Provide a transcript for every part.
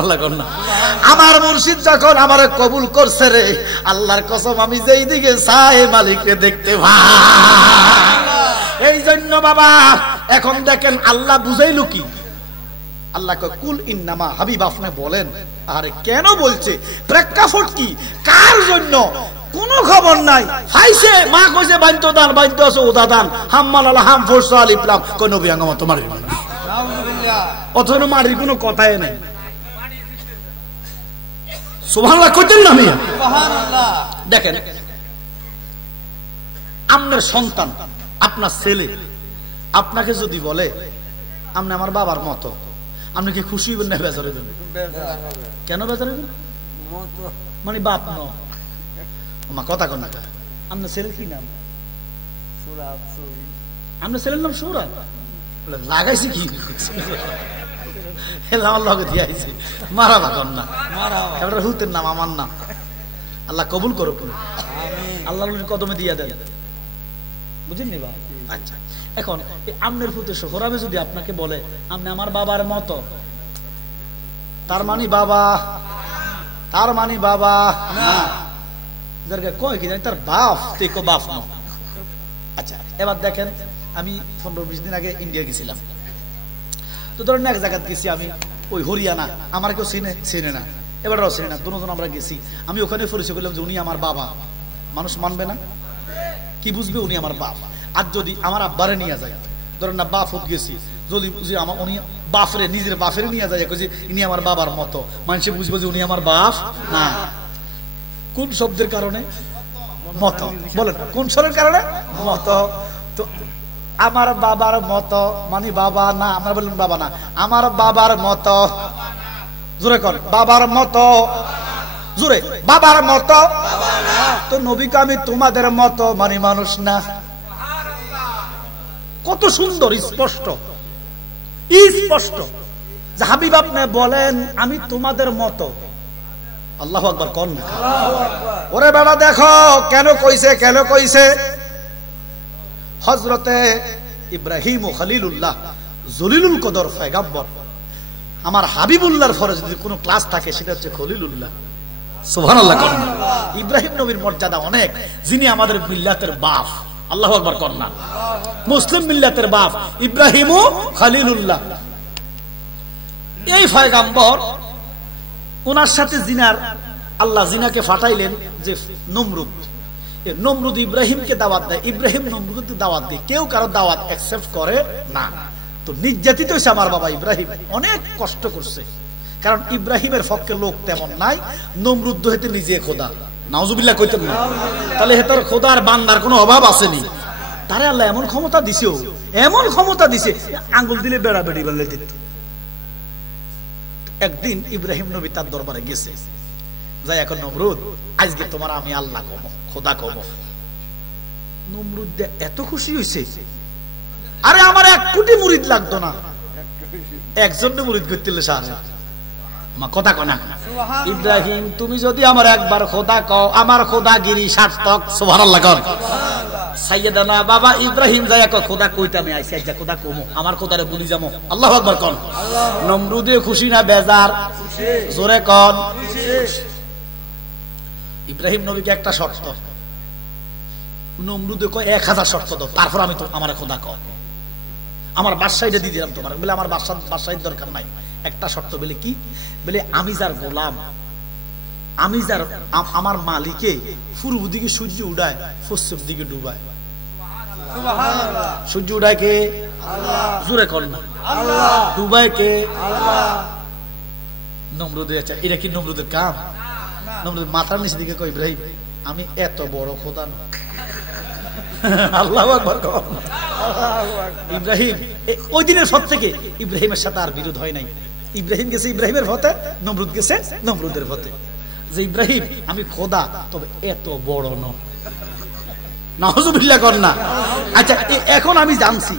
আল্লাহ কর না। আমার মুর্শিদ যখন আমারে কবুল করছে রে, আল্লাহর কসম আমি যেই দিকে চাই মালিককে দেখতে ভাই। এই জন্য বাবা এখন দেখেন আল্লাহ বুঝাইলো কি, আল্লাহ কয় কুল ইন্নামা হাবিব আপনি বলেন। আরে কেন বলছে, প্রেক্ষাপট কি, কার জন্য, কোন খবর নাই। ফাইসে মা কইছে বাইতো দান, বাইতো আছে ওদা দান, হাম্মাল আলা হাম ফরসা আলিফলাম, কই নবী আঙ্গমা তোমার অথচ মারির কোনো কথাই নাই। সুবহানাল্লাহ কইতেন না মিয়া? সুবহানাল্লাহ। দেখেন আপনার সন্তান, আপনার ছেলে আপনাকে যদি বলে আপনি আমার বাবার মতো, আপনি কি খুশি হবেন না বেজার হবেন? কেন বেজার হবেন? মানে বাপ ন মা কথা কন না। আপনার ছেলের কি নাম? আপনার ছেলের নাম সৌরভ। লাগাইছি কি মারা বাকন না, হুতের নাম আমার নাম। আল্লাহ কবুল করুক, আল্লাহ কদমে দিয়া দেন, বুঝেননি বা? আচ্ছা এখন আমনের ফুতে সোহরাবে যদি আপনাকে বলে আপনি আমার বাবার মতো, তার মানে বাবা, তার মানে বাবা কয় কি জানি তার বাপ, তেকো বাপ ন। আচ্ছা এবার দেখেন আমি 15-20 দিন আগে ইন্ডিয়া গেছিলাম। তো ধরেন এক জায়গায় গেছি আমি, ওই হরিয়ানা, আমার কেউ চিনে না, এবারও চিনে না, দুজন আমরা গেছি। আমি ওখানে পরিচয় করলাম যে উনি আমার বাবা। মানুষ মানবে না, কি বুঝবে উনি আমার বাপ। আর যদি আমার আব্বারে নিয়ে যায়, ধরেন না বাপ হত গেছি, যদি আমার উনি বাপরে নিজের বাপের নিয়ে যায়, ইনি আমার বাবার মতো, মানুষ বুঝবো যে উনি আমার বাপ না। কোন শব্দের কারণে? মত। বলেন কোন শব্দের কারণে? মত। তো আমার বাবার মতো মানে বাবা না, আমরা বললাম বাবা না, আমার বাবার মতো, জোরে কর বাবার মতো, জোরে বাবার মতো। তো নবীকে আমি তোমাদের মতো মানে মানুষ না। কত সুন্দর স্পষ্ট স্পষ্ট যে হাবিব আপনি বলেন আমি তোমাদের মতো। আল্লাহু আকবার কোন না? ওরে বেটা দেখো কেন কইছে, কেন কইছে। হযরতে ইব্রাহিম ও খলিলুল্লাহ জলিলুল কদর পয়গম্বর, আমার হাবিবুল্লাহর পরে যদি কোনো ক্লাস থাকে সেটা হচ্ছে খলিলুল্লাহ। সুবহানাল্লাহ কোন না? ইব্রাহিম নবীর মর্যাদা অনেক, যিনি আমাদের মিল্লাতের বাপ। আল্লাহু আকবার কোন না? মুসলিম মিল্লাতের বাপ ইব্রাহিম ও খলিলুল্লাহ। এই পয়গম্বর, ওনার সাথে জিনার, আল্লাহ জিনাকে ফাটাইলেন যে নমরুদ। নমরুদ ইব্রাহিমকে দাওয়াত দেয়, ইব্রাহিম নমরুদকে দাওয়াত দেয়, কেউ কারো দাওয়াত অ্যাকসেপ্ট করে না। তো নির্যাতিত হয়েছে আমার বাবা ইব্রাহিম, অনেক কষ্ট করছে, কারণ ইব্রাহিমের পক্ষে লোক তেমন নাই। নমরুদ হইতে নিজে খোদা, নাউজুবিল্লাহ কইতেন না, তাহলে হেতার খোদার বান্দার কোনো অভাব আসেনি। তারে আল্লাহ এমন ক্ষমতা দিছেও, এমন ক্ষমতা দিছে আঙ্গুল দিলে বেড়া বেড়ি বললে দিত। একদিন ইব্রাহিম নবী তার দরবারে গেছে, যাই এখন নমরুদ আজকে তোমার আমি আল্লাহ কম, খোদা কম। নমরুদ এত খুশি হয়েছে, আরে আমার 1 কোটি মুরিদ লাগতো না, একজন মুরিদ করতে সাহায্য। কথা কনা ইব্রাহিম তুমি যদি আমার একবার খোদা কও, আমার খোদাগিরি সার্থক। সুবহানাল্লাহ কর। সাইয়েদানা বাবা ইব্রাহিম যায় খোদা কইতে আমি আইছি, আজ খোদা কমো, আমার খোদারে বলি যাবো। আল্লাহু আকবার কোন? নমরুদে খুশি না বেজার? জোরে কোন? ইব্রাহিম নবীকে একটা শর্ত, নমরুদে কয় 1000 শর্ত দাও, তারপর আমি তো আমার খোদা কও, আমার বাদশাহীটা দিয়ে দিলাম তোমার। বলে আমার বাদশাহীর দরকার নাই, একটা শর্ত। বলে কি? বলে আমি যার গোলাম, আমি যার, আমার মালিকে পূর্ব দিকে সূর্য উড়ায়, পশ্চিম দিকে ডুবায়। সূর্য উড়ায় কে? আল্লাহ। জোরে কর না? আল্লাহ। ডুবায় কে? আল্লাহ। নমরুদের, আচ্ছা এটা কি নমরুদের কাম? নমরুদ মাথার নিচে দিকে কয় ইব্রাহিম আমি এত বড় খোদা না। আল্লাহু আকবার। ইব্রাহিম ওই দিনের পর থেকে ইব্রাহিমের সাথে আর বিরোধ হয় নাই। ইব্রাহিম গেছে ইব্রাহিমের পথে, নমরুদ গেছে নমরুদের পথে। যে ইব্রাহিম আমি খোদা, তবে এত বড় নয়। নাউজুবিল্লাহ কর না? আচ্ছা এখন আমি জানছি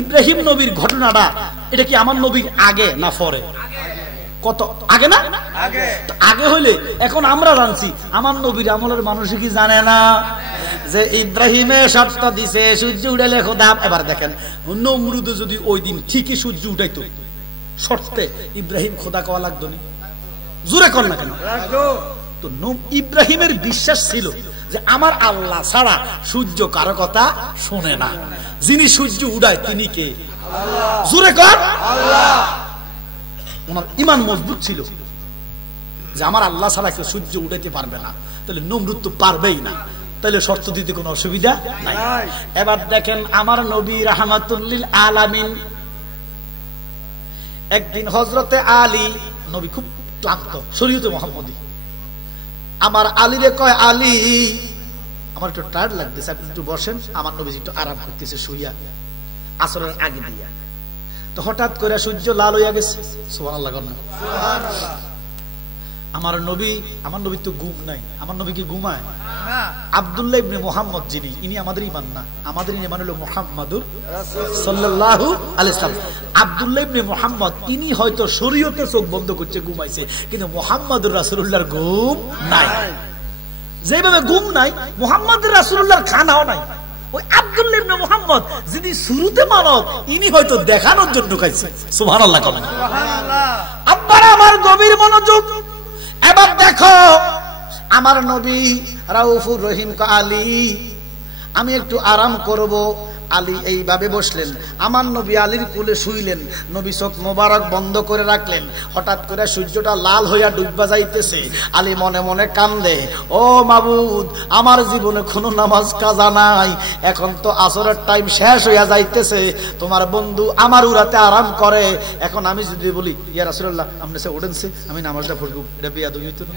ইব্রাহিম নবীর ঘটনাটা, এটা কি আমার নবীর আগে না পরে? কত আগে না? আগে হইলে এখন আমরা জানছি, আমার নবীর আমলের মানুষ কি জানে না যে ইব্রাহিমে শর্ত দিছে সূর্য উঠাইলে খোদা। এবার দেখেন নমরুদে যদি ওই দিন ঠিকই সূর্য উঠাইতো শর্তে, ইব্রাহিম খোদা কওয়া লাগতো না? জোরে কর না কেন? তো ইব্রাহিমের বিশ্বাস ছিল যে আমার আল্লাহ ছাড়া সূর্য কারো কথা শোনে না, যিনি সূর্য উড়ায় তিনি কে? জোরে কর আল্লাহ। ওনার ঈমান মজবুত ছিল যে আমার আল্লাহ ছাড়া কেউ সূর্য উড়াইতে পারবে না, তাহলে নমরুদ তো পারবেই না, তাহলে শর্ত দিতে কোনো অসুবিধা নাই। এবার দেখেন আমার নবী রাহমাতুল আলামিন একদিন হযরতে আলী, নবী খুব ক্লান্ত, শরীয়তে মুহাম্মদী, আমার আলীরে কয় আলী আমার একটু টায়ার্ড লাগতেছে, আপনি একটু বসেন। আমার নবী একটু আরাম করতেছে শুইয়া আসরের আগে দিয়া। তো হঠাৎ করে সূর্য লাল হইয়া গেছে, সুবহানাল্লাহ। আমার নবী তো ঘুম নাই। আমার নবী কি ঘুমায়? আব্দুল্লাহ ইবনে মুহাম্মদ যিনি, ইনি আমাদের ঈমান না, আমাদের ঈমান হলো মুহাম্মাদুর সাল্লাল্লাহু আলাইহি ওয়াসাল্লাম। আব্দুল্লাহ ইবনে মুহাম্মদ ইনি হয়তো শরীয়তে চোখ বন্ধ করছে, ঘুমাইছে, কিন্তু মুহাম্মাদুর রাসূলুল্লাহর ঘুম নাই। যেভাবে ঘুম নাই মুহাম্মাদুর রাসূলুল্লাহর খানাও নাই। ওই আব্দুল্লাহ ইবনে মুহাম্মদ যিনি শুরুতে মানব, ইনি হয়তো দেখানোর জন্য খাইছে। সুবহানাল্লাহ করেন। আব্বার আমার গভীর মনোযোগ। এবার দেখো আমার নবী রাউফুর রহিম কা আলী আমি একটু আরাম করব। আলী এইভাবে বসলেন, আমার নবী আলীর কোলে শুইলেন, নবী চোখ মোবারক বন্ধ করে রাখলেন। হঠাৎ করে সূর্যটা লাল হইয়া ডুববা যাইতেছে। আলী মনে মনে কান্দে, ও মাবুদ, আমার জীবনে কোনো নামাজ কাজা নাই, এখন তো আসরের টাইম শেষ হইয়া যাইতেছে, তোমার বন্ধু আমার উরাতে আরাম করে, এখন আমি যদি বলি ইয়া রাসূলুল্লাহ আপনি সে উঠেনছে আমি নামাজটা পড়ব, এটা বেয়াদবি হইতো না?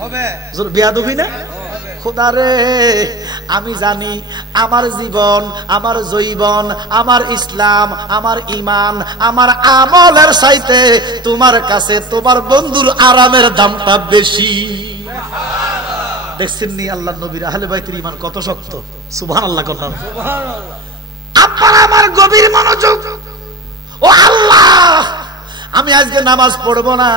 হবে বেয়াদবি না? খোদা রে, আমি জানি আমার জীবন, আমার জৈবন, আমার ইসলাম, আমার ঈমান, আমার আমলের চাইতে তোমার কাছে তোমার বন্ধুর আরামের দামটা বেশি। দেখছেন নি আল্লাহর নবীর আহলে বাইতের ঈমান কত শক্ত? সুবহানাল্লাহ করলাম। আপনার আমার গভীর মনোযোগ। ও আল্লাহ, আমি আজকে নামাজ পড়বো না,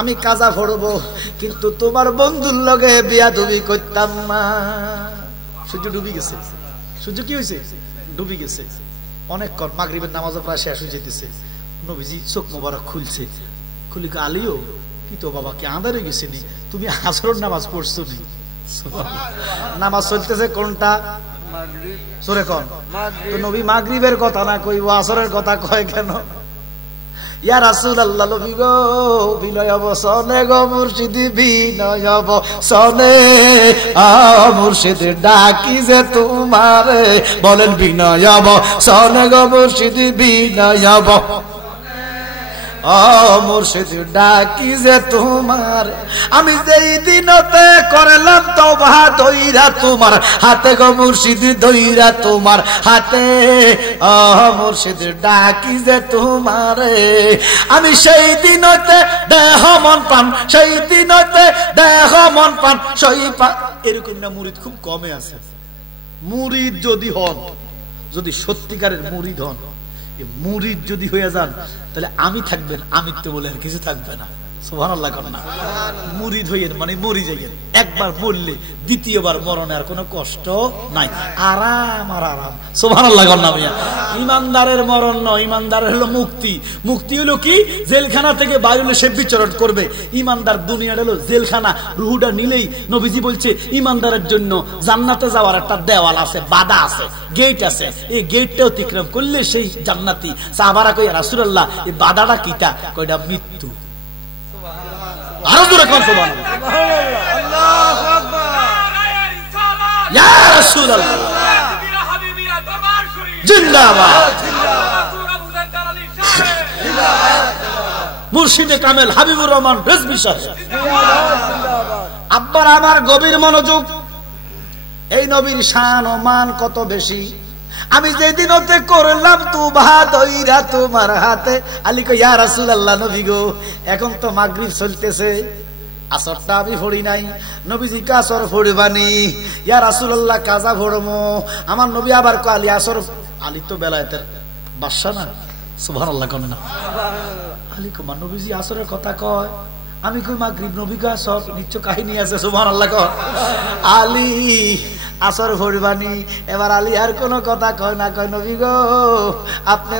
আমি কাজা পড়বো, কিন্তু তোমার বন্ধুর লগে বিয়াদবি করতাম না। সূর্য ডুবি গেছে। সূর্য কি হয়েছে? ডুবি গেছে। অনেকক্ষণ মাগরিবের নামাজও প্রায় শেষ হয়ে যেতেছে। নবীজি চোখ মোবারক খুলছে, খুলি আলিও কি তো বাবা কি আঁধারে গেছে নি, তুমি আসরের নামাজ পড়ছো নি? নামাজ চলতেছে কোনটা? সরে কোন? তো নবী মাগরিবের কথা না কইব, আসরের কথা কয় কেন? ইয়া রাসূলুল্লাহ, নবী গো বিনয় অবসনে গো মুর্শিদি বিনয় অবসনে, মুর্শিদ ডাকি যে তোমারে, বলেন বিনয় অবসনে গো মুর্শিদি বিনয় মুর্শিদ ডাকি যে তোমার, আমি যেই দিনতে করলাম তওবা দইরা তোমার হাতে গো মুর্শিদ দইরা তোমার হাতে, মুর্শিদ ডাকি যে তোমারে, আমি সেই দিনতে দেহ মন পান, সেই দিনতে দেহ মন পান সই পান। এরকম না মুরিদ খুব কমে আছে। মুরিদ যদি হন, যদি সত্যিকারের মুরিদ হন, মুরিদ যদি হয়ে যান, তাহলে আমি থাকবেন, আমি তো বলে আর কিছু থাকবে না। সুবহানাল্লাহ করেন না? মুরিদ হইয়েন মানে মরি যাইয়েন, একবার মরলে দ্বিতীয়বার মরণে আর কোনো কষ্ট নাই, আরাম আর আরাম। সুবহানাল্লাহ করেন না? ইমানদারের মরণ নয়, ইমানদারের হলো মুক্তি। মুক্তি হলো কি? জেলখানা থেকে বাইরে সে বিচরণ করবে। ইমানদার দুনিয়াটা হলো জেলখানা, রুহুটা নিলেই নবীজি বলছে ইমানদারের জন্য জান্নাতে যাওয়ার একটা দেওয়াল আছে, বাধা আছে, গেট আছে, এই গেটটা অতিক্রম করলে সেই জান্নাতি। সাহাবারা কই রাসূলুল্লাহ এই বাধাটা কিটা? কয়টা মৃত্যু। আরো জোরে কোন সুবহানাল্লাহ, আল্লাহু আকবার, ইয়া রাসূলুল্লাহ জিন্দাবাদ, মুর্শিদে কামেল হাবিবুর রহমান রেজভী সাহেব। আব্বার আমার গভীর মনোযোগ। এই নবীর শান ও মান কত বেশি। আমি যেদিন ওতে করলাম তুবা দইরা তোমার হাতে, আলী কই ইয়া রাসূলুল্লাহ, নবী গো এখন তো মাগরিব চলতেছে, আসরটা আমি পড়ি নাই। নবীজি কাসর পড়বানি? ইয়া রাসূলুল্লাহ কাজা পড়মু। আমার নবী আবার কয় আলী আসর, আলী তো বেলায়েতের বাদশা না? সুবহানাল্লাহ কোন না? আলী কো নবীজি আসরের কথা কয়, আমি কই মাগরিব, নবী কয় আসর, নিশ্চয় কাহিনী আছে। সুবহানাল্লাহ কর। আলী আসর ভরবানি। এবার আলী আর কোনো কথা কয় না, কয় নবী গো আপনি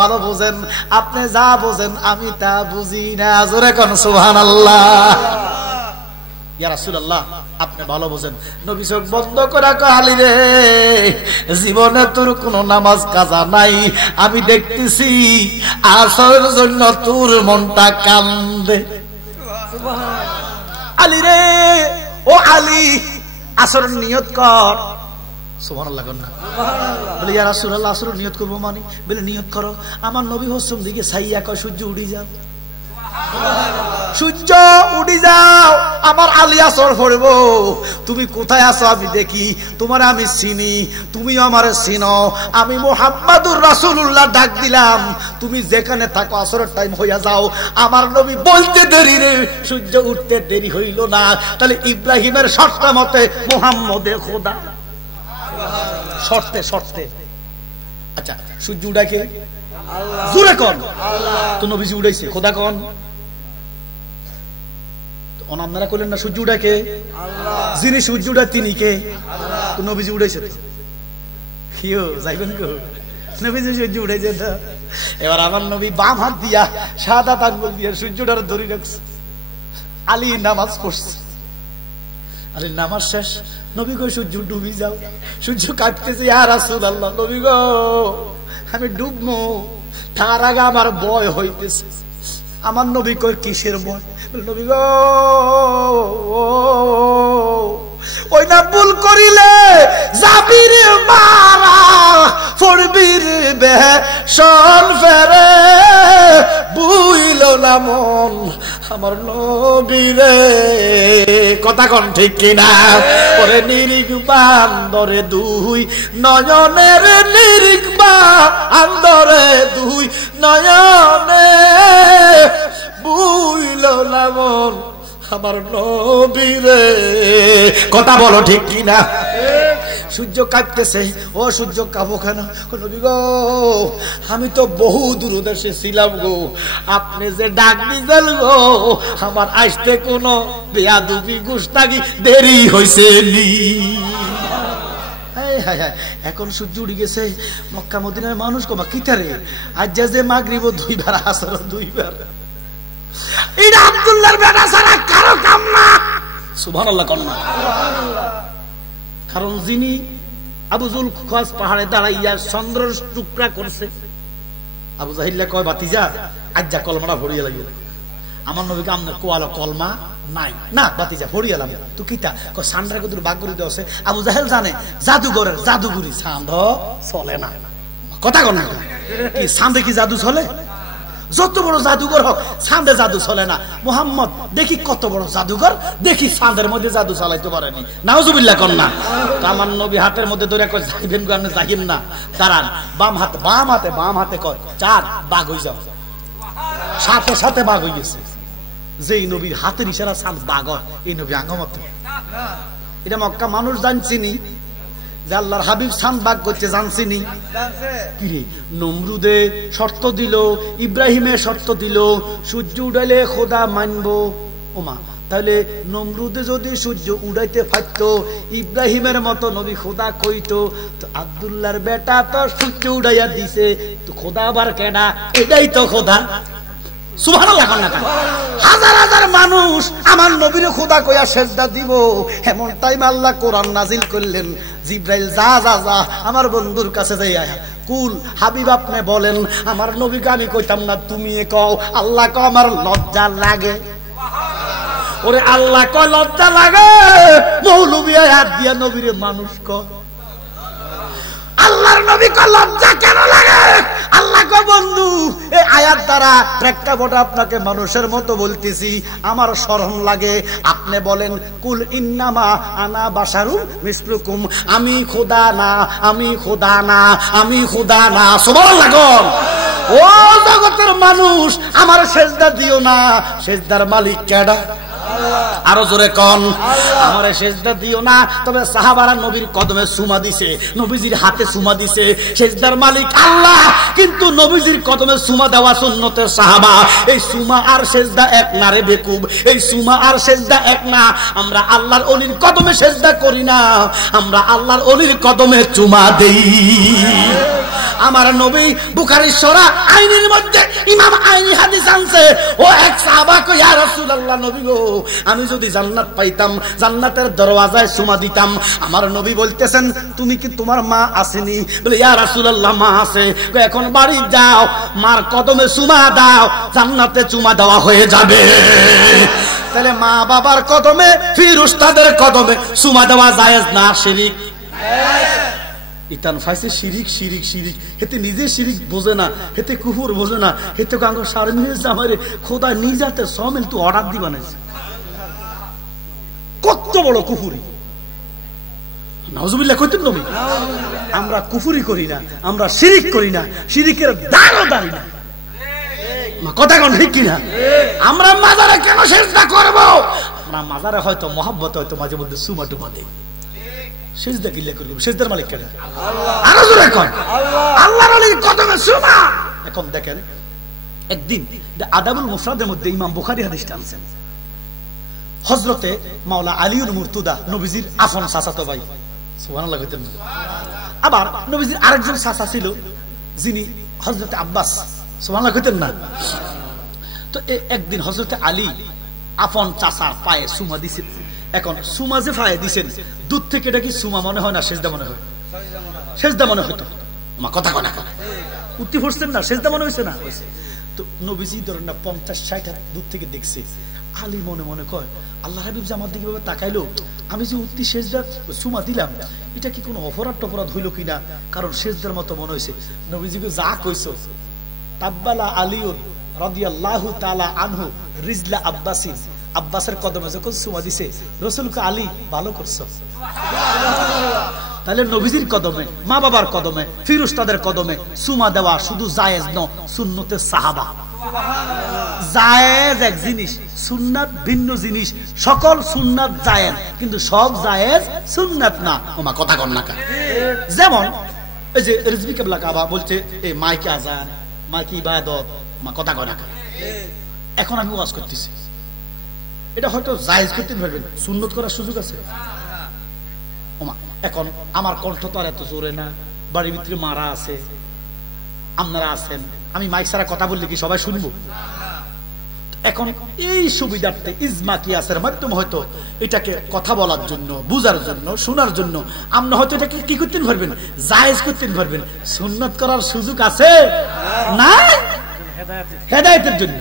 ভালো বোঝেন, আপনি যা বোঝেন আমি তা বুঝি না। জোরে কোন সুবহানাল্লাহ। ইয়া রাসূলুল্লাহ আপনি ভালো বোঝেন। নবী চোখ বন্ধ করে কয় আলী রে জীবনে তোর কোনো নামাজ কাজা নাই, আমি দেখতেছি আসরের জন্য তোর মনটা কান্দে। আলী রে ও আলী আসরের নিয়ত কর। সুবহানাল্লাহ কর না। বলে ইয়া রাসূলুল্লাহ আসরের নিয়ত করব মানে? বলে নিয়ত করো। আমার নবী পশ্চিম দিকে ছাইয়া কয় সূর্য উড়ি যাও, সূর্য উড়ি যাও, আমার আলী আসর পড়ব। তুমি কোথায় আছো আমি দেখি, তোমার আমি চিনি, তুমিও আমারে চিনো। আমি মুহাম্মাদুর রাসূলুল্লাহ ডাক দিলাম, তুমি যেখানে থাকো আসরের টাইম হইয়া যাও। আমার নবী বলতে দেরি রে, সূর্য উঠতে দেরি হইল না। তাহলে ইব্রাহিমের শর্ত মতে মুহাম্মদে খোদা শর্তে শর্তে। আচ্ছা সূর্য উড়াকে জোরে কোন? তো নবীজি উড়াইছে, খোদা কোন? আপনারা কইলেন না সূর্য উঠাকে? যিনি সূর্য উঠায় তিনি কে? তো নবীজি উঠাইছে তো যাইবেন কো? নবীজি সূর্য উঠাইছে তো। এবার আমার নবী বাম হাত দিয়া সাদা আঙ্গুল দিয়া সূর্যটার ধরে রাখছে। আলী নামাজ পড়ছে। আলী নামাজ শেষ, নবী কই সূর্য ডুবি যাও। সূর্য কাঁপতেছে, ইয়া রাসূলুল্লাহ নবী গো আমি ডুবমু, তার আগে আমার ভয় হইতেছে। আমার নবী কই কিসের ভয়? নবী গো ওই না ভুল করিলে যাবির মারা ফরবির বেশন ফেরে বুইল না মন আমার নবীরে। কথা কোন ঠিক কিনা? ওরে নিরিক বান্দরে দুই নয়নের, নিরিক বান্দরে দুই নয়নে বুইল না মন আমার নবীরে। কথা বলো ঠিক কিনা? সূর্য কাঁপতেছে। ও সূর্য কাঁপো কেন? নবী গো আমি তো বহু দূরদেশে ছিলাম গো, আপনি যে ডাক দিলেন গো আমার আসতে কোনো বেয়াদবি গুস্তাগি দেরি হইছে নি। এখন সূর্য উড়ে গেছে। মক্কা মদিনার মানুষ কমা কিতারে আজ যে মাগরিব দুইবার, আসর দুইবার। এটা আব্দুল্লাহর বেটা ছাড়া কারো কাম না। সুবহানাল্লাহ কোন না? কারণ যিনি আবু জুল খাস পাহাড়ে দাঁড়াইয়া চন্দ্র টুকরা করছে, আবু জাহিল্লা কয় বাতিজা আজ যা কলমাটা ভরিয়া লাগিল। আমার নবীকে আপনার কোয়ালো কলমা নাই না বাতিজা ভরিয়ালাম। তো কিতা কয় সান্ডার কদুর বাগ করে দেওয়া। আবু জাহেল জানে জাদুঘরের জাদুগুরি সান্ড চলে না। কথা কন না কি সান্দে কি জাদু চলে? যত বড় জাদুঘর হোক চাঁদে জাদু চলে না। মুহাম্মদ দেখি কত বড় জাদুঘর, দেখি চাঁদের মধ্যে জাদু চালাইতে পারেনি। নাউজুবিল্লাহ কর না। আমার নবী হাতের মধ্যে ধরে কয় যাইবেন গো, আপনি যাইবেন না, দাঁড়ান। বাম হাতে কয় চাঁদ বাঘ হয়ে যাও। সাথে সাথে বাঘ হয়ে গেছে। যেই নবীর হাতের ইশারা চাঁদ বাঘ হয়, এই নবী আঙ্গমত। এটা মক্কা মানুষ জানছিনি যে আল্লাহর হাবিব চাঁদ বাঘ করছে, জানছিনি কি রে? নমরুদে শর্ত দিল, ইব্রাহিমে শর্ত দিল, সূর্য উড়াইলে খোদা মানবো। ওমা তাহলে নমরুদে যদি সূর্য উড়াইতে পারতো, ইব্রাহিমের মতো নবী খোদা কইতো, তো আব্দুল্লাহর বেটা তো সূর্য উড়াইয়া দিছে, তো খোদা আবার কেডা? এটাই তো খোদা। সুবহানাল্লাহ কোন না? হাজার হাজার মানুষ আমার নবীর খোদা কইয়া সেজদা দিব, এমন টাইম আল্লাহ কোরআন নাজিল করলেন, জিব্রাইল যা যা যা আমার বন্ধুর কাছে যাই আয়া কুল হাবিব আপনি বলেন। আমার নবীকে আমি কইতাম না, তুমি কও। আল্লাহ কও আমার লজ্জা লাগে। ওরে আল্লাহ কয় লজ্জা লাগে, মৌলবী হাত দিয়া নবীরে মানুষ কয়। আল্লাহর নবী কয় লজ্জা কেন লাগে? আল্লাহ কয় বন্ধু এই আয়াত দ্বারা প্রেক্ষাপটে আপনাকে মানুষের মতো বলতেছি, আমার শরম লাগে। আপনি বলেন কুল ইন্নামা আনা বাশারুম মিসলুকুম, আমি খোদা না, আমি খোদা না, আমি খোদা না। সুবহানাল্লাহ। ও জগতের মানুষ আমার সেজদা দিও না, সেজদার মালিক কেডা? আরো জোরে কোন আমারে সেজদা দিও না। তবে সাহাবারা নবীর কদমে চুমা দিছে, নবীজির হাতে চুমা দিছে, সেজদার মালিক আল্লাহ, কিন্তু নবীজির কদমে চুমা দেওয়া সুন্নতের সাহাবা। এই চুমা আর সেজদা এক না রে বেকুব, এই চুমা আর সেজদা এক না। আমরা আল্লাহর ওলির কদমে সেজদা করি না, আমরা আল্লাহর ওলির কদমে চুমা দেই। আমার নবী বুখারীর সূরা আইনের মধ্যে ইমাম আইনি হাদিস আনছে, ও এক সাহাবা কই ইয়া রাসূলুল্লাহ, নবী গো আমি যদি জান্নাত পাইতাম, জান্নাতের দরওয়াজায় চুমা দিতাম। আমার নবী বলতেছেন তুমি কি তোমার মা আসেনি? বলে ইয়া রাসূলুল্লাহ মা আছে। এখন বাড়ি যাও, মার কদমে চুমা দাও, জান্নাতে চুমা দেওয়া হয়ে যাবে। তাহলে মা বাবার কদমে, ফির উস্তাদের কদমে চুমা দেওয়া জায়েজ না শিরিক? ইতান ফাইসে শিরিক শিরিক শিরিক, হেতে নিজে শিরিক বোঝে না, হেতে কুফর বোঝে না, হেতে কাঙ্গ সারে মিলেছে আমারে খোদা নিজাতে সমিল তু অর্ডার দিবা না। কত বড় কুফুরি, নাউজুবিল্লাহ কইতেন নবী। আমরা কুফুরি করি না, আমরা শিরিক করি না, শিরিকের দাঁড়ও দাঁড়ি না। কথা কোন ঠিক কিনা? আমরা মাজারে কেন সেজদা করব? আমরা মাজারে হয়তো মহব্বত, হয়তো মাঝে মধ্যে সুমা টুমা দেই, সেজদা কিল্লা করব। সেজদার মালিক কেন? আরো জোরে কোন আল্লাহর ওলির কদমে চুমা। এখন দেখেন একদিন আদাবুল মুফরাদের মধ্যে ইমাম বুখারী হাদিসটা আনছেন, হযরতে মাওলা আলীউল মুর্তুদা নবীজির আপন চাচাতো ভাই, সুবহানাল্লাহ কইতেন। আবার নবীজির আরেকজন চাচা ছিল যিনি হযরতে আব্বাস, সুবহানাল্লাহ কইতেন না। তো একদিন হযরতে আলী আপন চাচার পায়ে চুমা দিছেন। এখন সুমা যে ফায়ে দিছেন, দূর থেকে এটা কি সুমা মনে হয় না সেজদা মনে হয়? সেজদা মনে হতো। আমার কথা কনা উত্তি ফুটছেন না, সেজদা মনে হয়েছে না? তো নবীজি ধরেন না 50-60 হাত দূর থেকে দেখছে। আলী মনে মনে কয় আল্লাহ হাবিব যে আমার দিকে ভাবে তাকাইলো, আমি যে উত্তি সেজদা সুমা দিলাম, এটা কি কোনো অপরাধ টপরাধ হইল কিনা, কারণ সেজদার মতো মনে হয়েছে। নবীজিকে যা কইছো, তাব্বালা আলীউন রাদিয়াল্লাহু তাআলা আনহু রিজলা আব্বাসিন, আব্বাসের কদমে যখন চুমা দিছে, রাসূলকে আলী ভালো করছো। তাহলে নবীজির কদমে, মা বাবার কদমে, ফির উস্তাদের কদমে চুমা দেওয়া শুধু জায়েজ ন, সুন্নতে সাহাবা। জায়েজ এক জিনিস, সুন্নাত ভিন্ন জিনিস। সকল সুন্নাত জায়েজ, কিন্তু সব জায়েজ সুন্নাত না। ওমা কথা কন না। যেমন এই যে রিজভী কিবলা কাবা বলছে এই মাইকে আযান, মাইকে ইবাদত, মা কথা কন না। এখন আমি ওয়াজ করতেছি, এটা হয়তো জায়েজ করতে পারবেন, সুন্নত করার সুযোগ আছে। এখন আমার কণ্ঠ তো আর এত জোরে না, বাড়ির ভিতরে মারা আছে, আপনারা আছেন, আমি মাইক ছাড়া কথা বললে কি সবাই শুনবো? এখন এই সুবিধার্থে ইজমা কিয়াসের মাধ্যমে হয়তো এটাকে কথা বলার জন্য, বুঝার জন্য, শোনার জন্য আপনি হয়তো এটাকে কি করতে পারবেন? জায়েজ করতে পারবেন। সুন্নত করার সুযোগ আছে না? হেদায়েতের জন্য,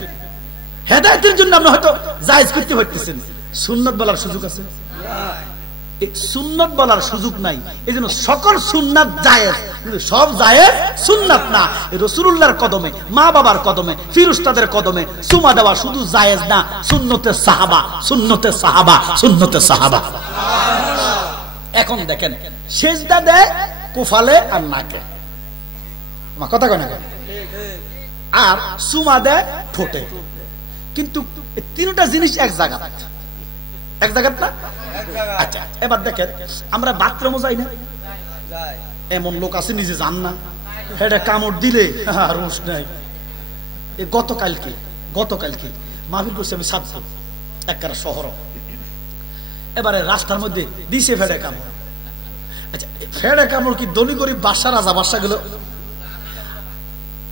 হেদায়েতের জন্য আপনি হয়তো জায়েজ করতে পারতেছেন, সুন্নত বলার সুযোগ আছে? সুন্নত বলার সুযোগ নাই। এই জন্য সকল সুন্নাত জায়েজ, কিন্তু সব জায়েজ সুন্নাত না। রাসূলুল্লাহর কদমে, মা বাবার কদমে, ফির উস্তাদের কদমে চুমা দেওয়া শুধু জায়েজ না, সুন্নতে সাহাবা, সুন্নতে সাহাবা, সুন্নতে সাহাবা। এখন দেখেন সেজদা দেয় কোফালে আর নাকে, আমার কথা কয় না, আর চুমা দেয় ঠোঁটে, কিন্তু তিনটা জিনিস এক জায়গা, এক জায়গা না। আচ্ছা এবার দেখেন আমরা বাথরুমে যাই না, এমন লোক আছে নিজে জান না, এটা কামড় দিলে রোষ নাই। গতকালকে মাহফিল করছি আমি সাতপুর একটা শহর, এবারে রাস্তার মধ্যে দিছে ফেড়ে কামড়। আচ্ছা ফেড়ে কামড় কি ধনী গরিব বাসা, রাজা বাসা গুলো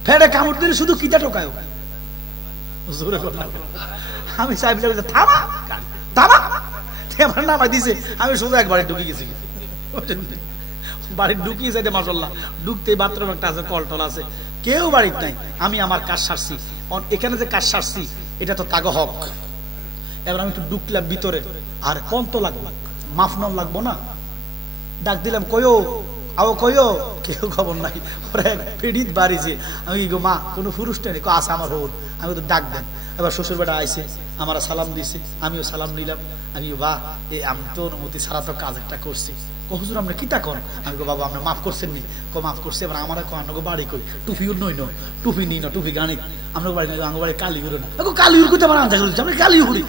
ফেড়ে কামড় দিলে শুধু কিটা টোকায়? আমি চাইব থামা থামা, আমার নামাই দিছে, আমি শুধু একবারে ঢুকে গেছি। বাড়ি ঢুকিয়ে যাইতে মাশাআল্লাহ, ঢুকতে বাথরুম একটা আছে, কল টল আছে, কেউ বাড়িতে নাই। আমি আমার কাজ সারছি, এখানে যে কাজ সারছি এটা তো তাগো হক। এবার আমি একটু ঢুকলাম ভিতরে, আর কোন তো লাগবো, মাফ নাম লাগবো না। ডাক দিলাম কয়ো আও কয়ো, কেউ খবর নাই। ওরে পিড়িত বাড়িছে, আমি গো মা কোনো পুরুষটা নেই, আছে আমার হোর, আমি তো ডাক দেন। এবার শ্বশুর বেটা আইসে, আমার সালাম দিছে, আমিও সালাম নিলাম। আমি বা আমি তো অনুমতি ছাড়া তো কাজ একটা করছি। হুজুর আপনি কিতা করেন? আমি গো বাবা আপনি মাফ করছেন নি? মাফ করছি। এবার আমার বাড়ি কই টুপিও নই, টুপি নি না, টুপি গানি আমরা বাড়ি আমার বাড়ি কালীগুড়ি না কালীগুড়ি করতে আমার আন্দাগুড়ি আমি কালীগুড়ি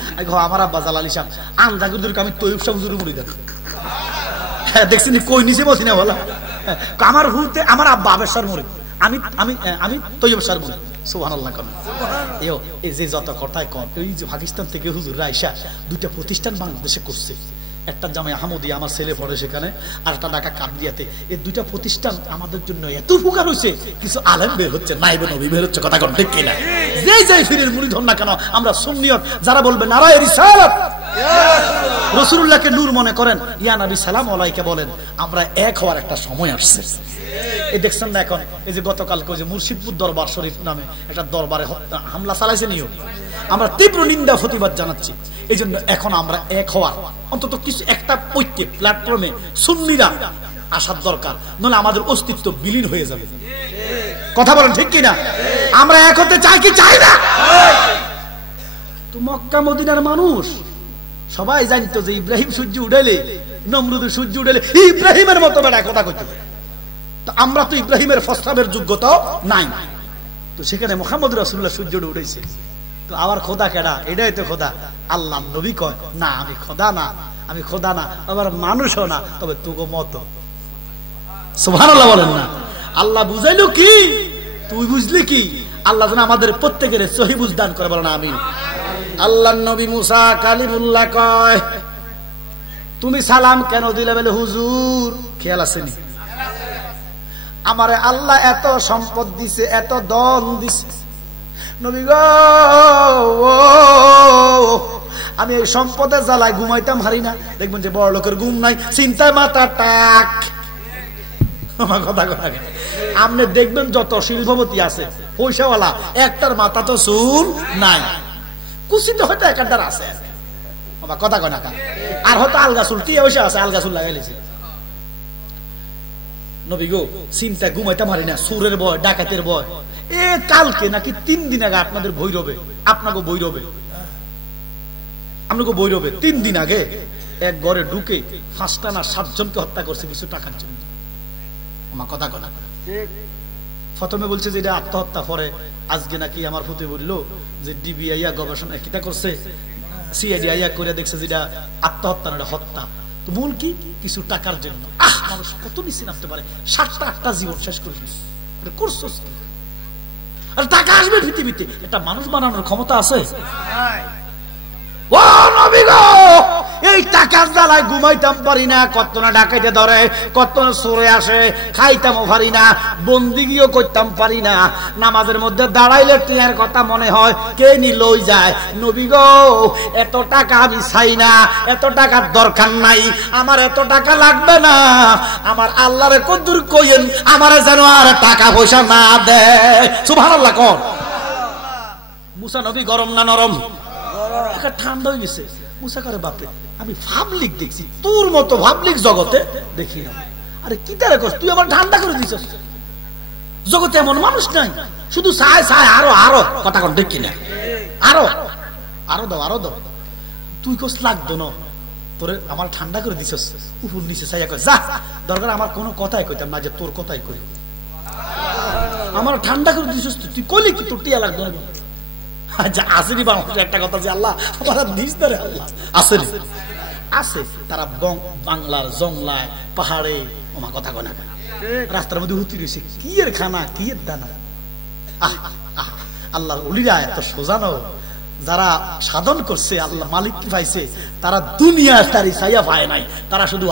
আমার আব্বা জালালি সাহেব আন্দাগুড়িকে আমি তৈব সাহেব জুড়ে মুড়ি দেব। হ্যাঁ দেখছি কই নিচে বসি না বলা আমার হুতে আমার আব্বা আবেশ্বর মুড়ি আমি আমি আমি তৈব সার মুড়ি সুবহানাল্লাহ করেন। এই যে যত কথায় কন ওই যে পাকিস্তান থেকে হুজুররা আইসা দুইটা প্রতিষ্ঠান বাংলাদেশে করছে, একটা জামাই আহমদিয়া আমার ছেলে পড়ে সেখানে, আর একটা ঢাকা কাবলিয়াতে। এই দুইটা প্রতিষ্ঠান আমাদের জন্য এত উপকার হয়েছে, কিছু আলেম বের হচ্ছে, নাইবে নবী বের হচ্ছে, কথা কোন ঠিক কিনা? যেই যাই ফিরের মুড়ি ধর না কেন আমরা সুন্নিয়ত যারা বলবে নারায়ে রিসালাত রাসূলুল্লাহকে নূর মনে করেন, ইয়া নবী সালাম আলাইকা বলেন, আমরা এক হওয়ার একটা সময় আসছে। এই দেখছেন না এখন এই যে গতকালকে যে মুর্শিদপুর দরবার শরীফ নামে একটা দরবারে হামলা চালাইছে নিও, আমরা তীব্র নিন্দা প্রতিবাদ জানাচ্ছি। এই জন্য এখন আমরা এক হওয়ার অন্তত কিছু একটা ঐক্যে প্ল্যাটফর্মে সুন্নিরা আসার দরকার, নলে আমাদের অস্তিত্ব বিলীন হয়ে যাবে। কথা বলেন ঠিক কিনা? আমরা এক হতে চাই কি চাই না? তো মক্কা মদিনার মানুষ সবাই জানতো যে ইব্রাহিম সূর্য উঠেলে, নমরুদ সূর্য উঠেলে ইব্রাহিমের মতো বেড়া কথা কইতে। তো আমরা তো ইব্রাহিমের প্রস্তাবের যোগ্যতা নাই, তো সেখানে মুহাম্মদ রাসূলুল্লাহ সূর্য উঠেছে। তো আবার খোদা কেডা? এটাই তো খোদা। আল্লাহ নবী কয় না আমি খোদা না, আমি খোদা না, আবার মানুষও না, তবে তুগো মতো। সুবহানাল্লাহ বলেন না? আল্লাহ বুঝাইলো কি? তুই বুঝলি কি? আল্লাহ যেন আমাদের প্রত্যেকের সহি বুঝ দান করে, বলেন আমিন। আল্লাহ নবী মুসা কালিমুল্লাহ কয় তুমি সালাম কেন দিলে? বলে হুজুর খেয়াল আসেনি, আমারে আল্লাহ এত সম্পদ দিছে, এত ধন দিছে, নবী গো আমি এই সম্পদের জ্বালায় ঘুমাইতাম হারি না। দেখবেন যে বড় লোকের ঘুম নাই, চিন্তায় মাথা টাক। আমার কথা কথা আপনি দেখবেন যত শিল্পপতি আছে পয়সাওয়ালা, একটার মাথা তো চুল নাই, কুচিতে হয়তো একটার আছে, আমার কথা কয় না। আর হয়তো আলগা চুল টিয়া পয়সা আছে, আলগা চুল লাগাইলেছে। নবী গো চিন্তা ঘুমাইতে পারি না, সুরের ভয়, ডাকাতের ভয়। এ কালকে নাকি 3 দিন আগে আপনাদের ভৈরবে, আপনাকে ভৈরবে, আপনাকে ভৈরবে 3 দিন আগে এক ঘরে ঢুকে 5টা না 7 জনকে হত্যা করছে কিছু টাকার জন্য। আমার কথা কথা প্রথমে বলছে যে এটা আত্মহত্যা, পরে আজকে নাকি আমার ফুতে বললো যে ডিবি আইয়া গবেষণা কিতা করছে, সিআইডি আইয়া করে দেখছে যেটা আত্মহত্যা না হত্যা। তো মূল কি? কিছু টাকার জন্য। মানুষ কত নিচে নামতে পারে? 7টা 8টা জীবন শেষ করে করছো, আর টাকা আসবে পৃথিবীতে, এটা মানুষ বানানোর ক্ষমতা আছে? ও নবী গো এই টাকার জ্বালায় ঘুমাইতাম পারি না, কত না ডাকাইতে ধরে, কত না সরে আসে, খাইতামও পারি না, বন্দিগিও করতাম পারি না, নামাজের মধ্যে দাঁড়াইলে টিয়ার কথা মনে হয় কে নি লই যায়। নবী গো এত টাকা আমি চাই না, এত টাকার দরকার নাই, আমার এত টাকা লাগবে না, আমার আল্লাহরে কদ্দুর কইেন আমারে যেন আর টাকা পয়সা না দেয়। সুবহানাল্লাহ কর। মুসা নবী গরম না নরম? ঠান্ডা হয়ে গেছে। মুসা করে বাপরে আমি পাবলিক দেখছি, তোর মতো পাবলিক জগতে দেখি না। আরে কি তারে কস, তুই আমার ঠান্ডা করে দিছিস, জগতে এমন মানুষ নাই, শুধু চায় চায় আরো আরো, কথা কন দেখি না, আরো আরো দাও আরো দাও। তুই কস লাগতো না, তোরে আমার ঠান্ডা করে দিছিস, উপর নিচে চাইয়া কয় যা, দরকার আমার কোনো কথাই কইতাম না, যে তোর কথাই কই, আমার ঠান্ডা করে দিছিস। তুই কইলি কি তোর টিয়া লাগতো না? আসেনি বাংলাদেশে একটা কথা যে আল্লাহ আমার দিস ধরে, আল্লাহ আসেনি আছে, তারা বাংলার জংলায় পাহাড়ে, আমার কথা কয় না, রাস্তার মধ্যে হুতি রয়েছে, কি এর খানা কি এর দানা। আল্লাহর ওলিরা এত সোজানো, যারা সাধন করছে আল্লাহ মালিক কি পাইছে, তারা দুনিয়া তারি ছাইয়া পায় নাই, তারা শুধু